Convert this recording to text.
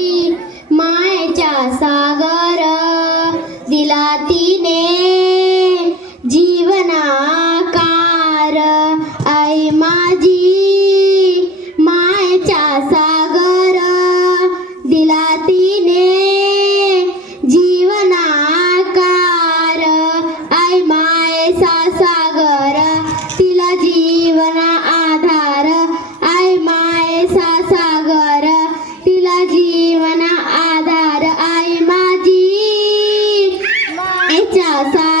मायचा सागर दिला तिने さい。